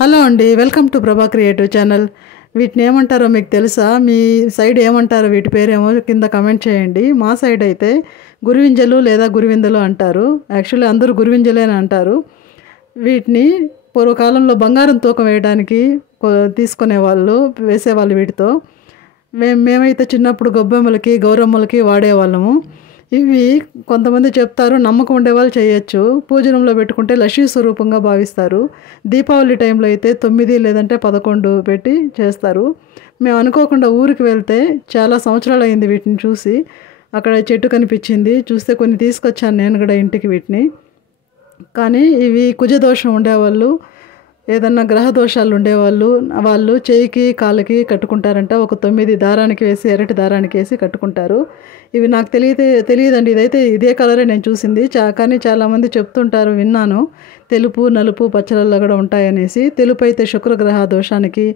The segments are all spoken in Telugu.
హలో అండి, వెల్కమ్ టు ప్రభా క్రియేటివ్ ఛానల్. వీటిని ఏమంటారో మీకు తెలుసా? మీ సైడ్ ఏమంటారో వీటి పేరేమో కింద కమెంట్ చేయండి. మా సైడ్ అయితే గురువింజలు లేదా గురువిందలు అంటారు. యాక్చువల్లీ అందరూ గురువింజలే అని అంటారు. వీటిని పూర్వకాలంలో బంగారం తూకం వేయడానికి తీసుకునేవాళ్ళు, వేసేవాళ్ళు వీటితో. మేమైతే చిన్నప్పుడు గొబ్బెమ్మలకి గౌరమ్మలకి వాడేవాళ్ళము. ఇవి కొంతమంది చెప్తారు, నమ్మకం ఉండేవాళ్ళు చేయొచ్చు. పూజ రూమ్లో పెట్టుకుంటే లక్ష్మీ స్వరూపంగా భావిస్తారు. దీపావళి టైంలో అయితే 9 లేదంటే 11 పెట్టి చేస్తారు. మేము అనుకోకుండా ఊరికి వెళ్తే చాలా సంవత్సరాలు అయింది వీటిని చూసి. అక్కడ చెట్టు కనిపించింది, చూస్తే కొన్ని తీసుకొచ్చాను నేను కూడా ఇంటికి వీటిని. కానీ ఇవి కుజదోషం ఉండేవాళ్ళు, ఏదన్నా గ్రహ దోషాలు ఉండేవాళ్ళు వాళ్ళు చేయికి కాళ్ళకి కట్టుకుంటారంట. ఒక 9 దారానికి వేసి, ఎర్రటి దారానికి వేసి కట్టుకుంటారు. ఇవి నాకు తెలియదండి. ఇదే కలరే నేను చూసింది. కానీ చాలామంది చెప్తుంటారు, విన్నాను, తెలుపు నలుపు పచ్చలలో కూడా ఉంటాయనేసి. తెలుపు అయితే శుక్రగ్రహ దోషానికి,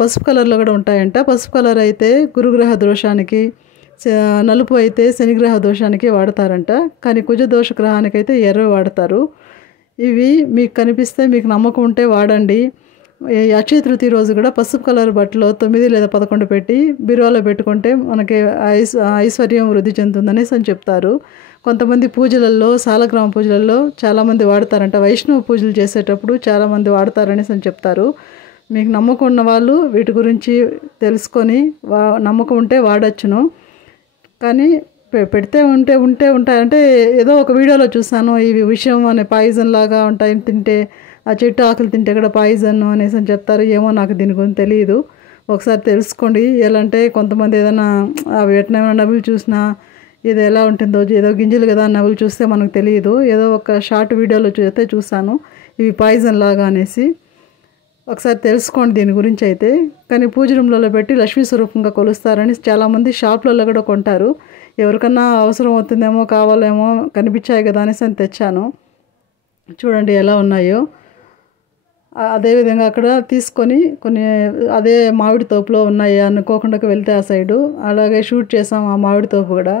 పసుపు కలర్లో కూడా ఉంటాయంట. పసుపు కలర్ అయితే గురుగ్రహ దోషానికి, నలుపు అయితే శనిగ్రహ దోషానికి వాడతారంట. కానీ కుజదోష గ్రహానికైతే ఎర్ర వాడతారు. ఇవి మీకు కనిపిస్తే మీకు నమ్మకం ఉంటే వాడండి. అక్షయ తృతీయ రోజు కూడా పసుపు కలర్ బట్టలో 9 లేదా 11 పెట్టి బీరువాలో పెట్టుకుంటే మనకి ఐశ్వర్యం వృద్ధి చెందుతుందనేసి అని చెప్తారు. కొంతమంది పూజలలో, సాలగ్రామ పూజలలో చాలామంది వాడతారంట. వైష్ణవ పూజలు చేసేటప్పుడు చాలామంది వాడతారనేసి అని చెప్తారు. మీకు నమ్మకం ఉన్న వాళ్ళు వీటి గురించి తెలుసుకొని నమ్మకం ఉంటే వాడచ్చును. కానీ పెడితే ఉంటాయంటే ఏదో ఒక వీడియోలో చూసాను, ఇవి విషం అనే పాయిజన్ లాగా ఉంటాయి, తింటే ఆ చెట్టు ఆకులు తింటే కూడా పాయిజన్ అనేసి అని చెప్తారు. ఏమో నాకు దీని గురించి తెలియదు. ఒకసారి తెలుసుకోండి. ఎలా అంటే కొంతమంది ఏదైనా అవి ఎట్లైనా నవ్వులు చూసినా ఇది ఎలా ఉంటుందో, ఏదో గింజలు కదా నవ్వులు చూస్తే మనకు తెలియదు. ఏదో ఒక షార్ట్ వీడియోలో అయితే చూసాను ఇవి పాయిజన్ లాగా అనేసి. ఒకసారి తెలుసుకోండి దీని గురించి అయితే. కానీ పూజ రూమ్లలో పెట్టి లక్ష్మీ స్వరూపంగా కొలుస్తారని చాలామంది షాప్లలో కూడా కొంటారు. ఎవరికన్నా అవసరం అవుతుందేమో, కావాలేమో, కనిపించాయి కదా అనేసి అని తెచ్చాను. చూడండి ఎలా ఉన్నాయో. అదేవిధంగా అక్కడ తీసుకొని కొన్ని అదే మామిడి తోపులో ఉన్నాయి అనుకోకుండా వెళ్తే ఆ సైడు అలాగే షూట్ చేసాం ఆ మామిడి తోపు కూడా.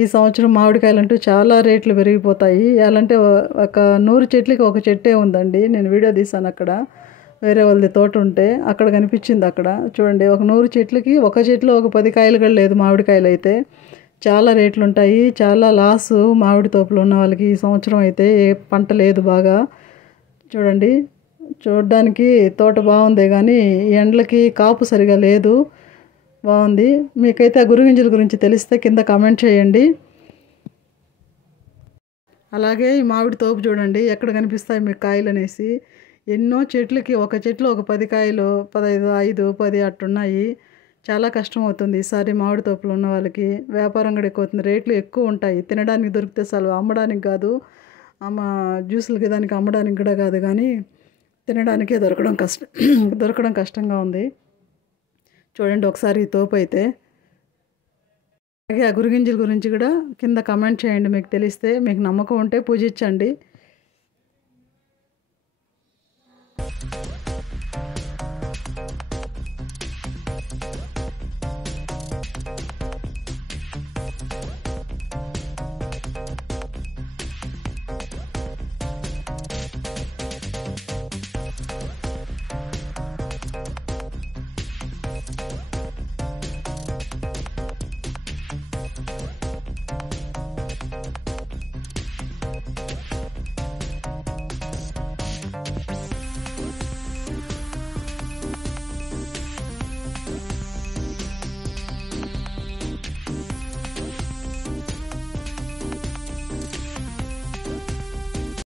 ఈ సంవత్సరం మామిడికాయలు అంటూ చాలా రేట్లు పెరిగిపోతాయి. ఎలా అంటే ఒక 100 చెట్లకి ఒక చెట్టే ఉందండి. నేను వీడియో తీసాను అక్కడ, వేరే వాళ్ళది తోట ఉంటే అక్కడ కనిపించింది. అక్కడ చూడండి, ఒక 100 చెట్లకి ఒక చెట్లో ఒక 10 కాయలు కూడా లేదు. మామిడికాయలు అయితే చాలా రేట్లు ఉంటాయి. చాలా లాసు మామిడి తోపులు ఉన్న వాళ్ళకి. ఈ సంవత్సరం అయితే ఏ పంట లేదు బాగా. చూడండి, చూడడానికి తోట బాగుంది కానీ ఎండలకి కాపు సరిగా లేదు. బాగుంది. మీకైతే ఆ గురుగింజల గురించి తెలిస్తే కింద కామెంట్ చేయండి. అలాగే ఈ మామిడి తోపు చూడండి ఎక్కడ కనిపిస్తాయి మీకు కాయలు అనేసి. ఎన్నో చెట్లకి ఒక చెట్లో ఒక 10 కాయలు, 15, 5, 10 అట్టున్నాయి. చాలా కష్టం అవుతుంది ఈసారి మామిడి తోపులు ఉన్న వాళ్ళకి. వ్యాపారం కూడా ఎక్కువ అవుతుంది, రేట్లు ఎక్కువ ఉంటాయి. తినడానికి దొరికితే చాలు, అమ్మడానికి కాదు. జ్యూసులకి దానికి అమ్మడానికి కూడా కాదు, కానీ తినడానికే దొరకడం కష్టంగా ఉంది. చూడండి ఒకసారి ఈ తోపు అయితే. అలాగే ఆ గురుగింజల గురించి కూడా కింద కమెంట్ చేయండి మీకు తెలిస్తే. మీకు నమ్మకం ఉంటే పూజించండి.